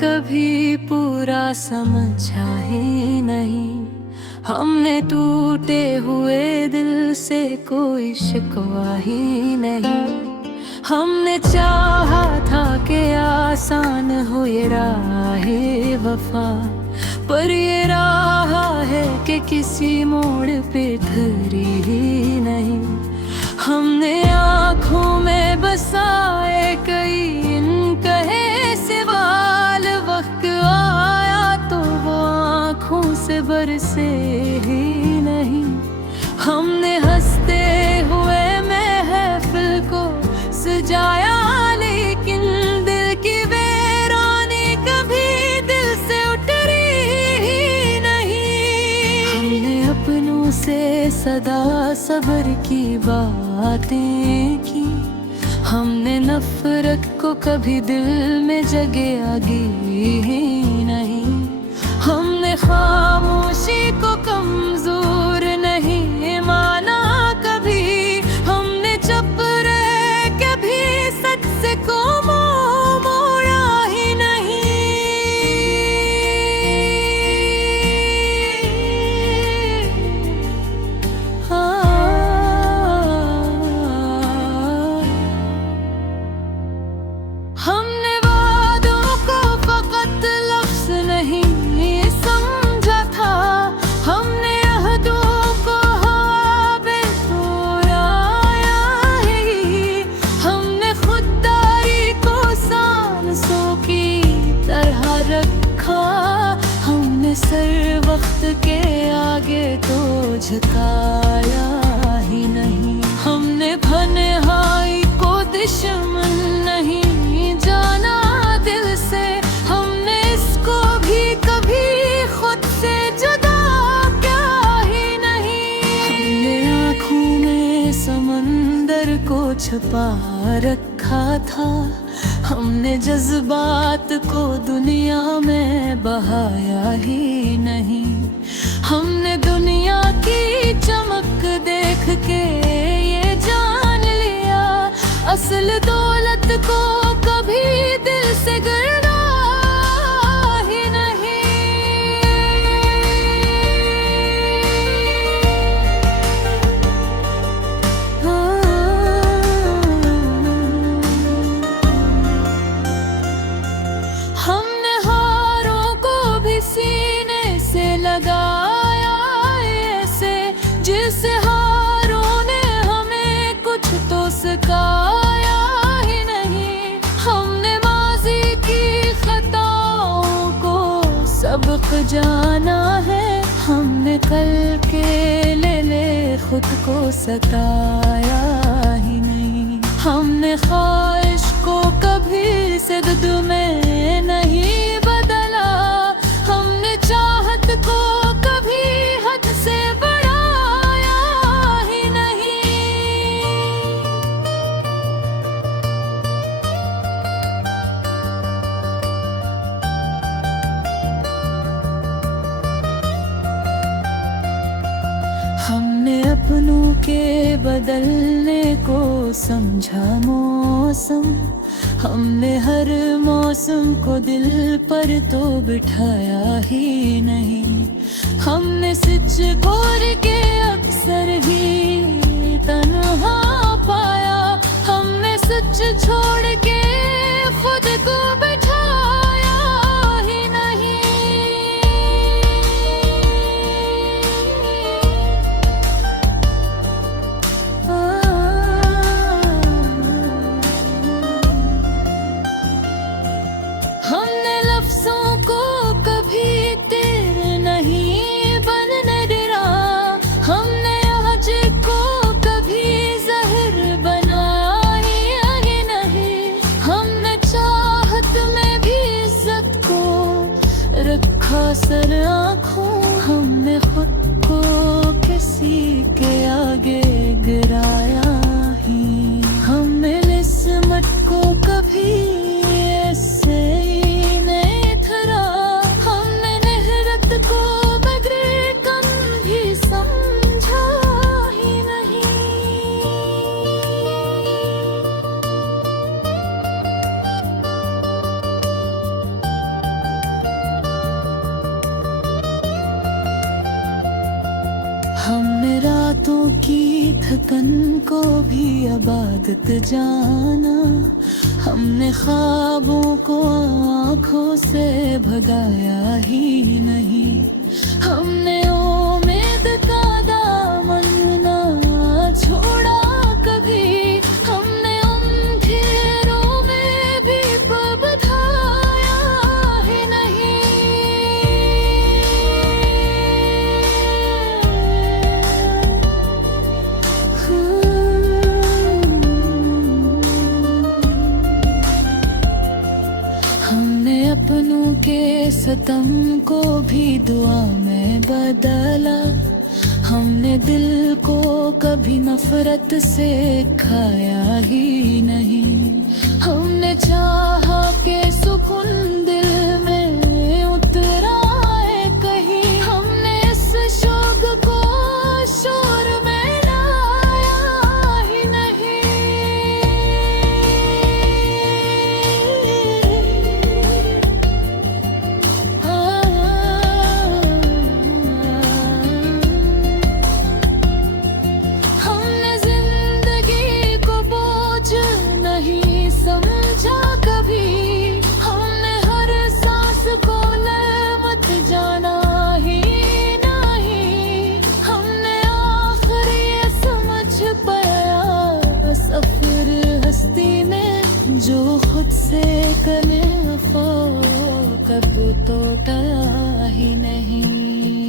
कभी पूरा समझा ही नहीं। हमने टूटे हुए दिल से कोई शिकवा ही नहीं। हमने चाहा था कि आसान हो ये राहे वफा, पर ये राह है कि किसी मोड़ पे ठहरी ही नहीं। हमने आँखों में बसाए कई इनकहे सवाल, वक्त आया तो वो आँखों से बरसे ही नहीं। हमने हंसते हुए महफिल को सजाया, लेकिन दिल की वीरानी कभी दिल से उतरी ही नहीं। हमने अपनों से सदा सब्र की बातें की, हमने नफरत को कभी दिल में जगह आगे ही नहीं। हमने खामोशी को कमजोर नहीं माना कभी, हमने चुप रह के भी सच से को मोड़ा ही नहीं। हमने वादों को फकत लफ्ज़ नहीं समझा था, हमने अहदों को हवा पे दोहराया ही। हमने खुददारी को सांसों की तरह रखा, हमने सर वक्त के आगे तो झुकाया ही नहीं। हमने भनहाई को दुश्मन नहीं जाना दिल से, हमने इसको भी कभी खुद से जुदा किया ही नहीं। हमने आँखों में समंदर को छुपा रखा था, हमने जज्बात को दुनिया में बहाया ही नहीं। हमने दुनिया की चमक देख के ये जान लिया, असल दौलत को कभी दिल से गिरना ही नहीं। हमने हारों को भी सीने से लगाया ऐसे, जिससे हारों ने हमें कुछ तो सिखाया ही नहीं। हमने माजी की खताओं को सबक जाना है, हमने कल के ले खुद को सताया ही नहीं। हमने ख्वाहिश को कभी सिद्द में नहीं बदला, हमने चाहत को कभी हद से बढ़ाया ही नहीं। हमने अपनों के बदलने को समझा मौसम, हमने हर मौसम को दिल पर तो बिठाया ही नहीं। हमने सच घोर के अक्सर ही तन्हा पाया, हमने सच छोड़ के खुद को बिठाया ही नहीं। हमने लफ्जों को कभी तीर नहीं बनने दिया, हमने आज को कभी जहर बनाया ही नहीं। हमने चाहत में भी इज्जत को रखा सर आँखों, हमने खुद को किसी के आगे गिराया ही। हमने किस्मत को कभी ऐसे ही नहीं ठहरा, हमने नेहरत को बगैर कम भी समझा ही नहीं। हमने रातों की थकन को भी इबादत जाना, हमने ख्वाबों को आँखों से भगाया ही नहीं, हमने उम्मीद का दामन ना छोड़ा कभी, हमने अंधेरों में भी पल बधाया ही नहीं। हमने अपनों के सितम को भी दुआ में बदला, हमने दिल को कभी नफरत से खाया ही नहीं, हमने चाहा के सुकून दिल में उतरा है कहीं, हमने इस शौक को शोर में लाया ही नहीं। हमने जिंदगी को बोझ नहीं समझा कभी, हमने हर सांस को नेमत जाना ही नहीं, हमने आखिर ये समझ पाया सफर हस्ती में जो खुद से कने वफा कब तो टला ही नहीं।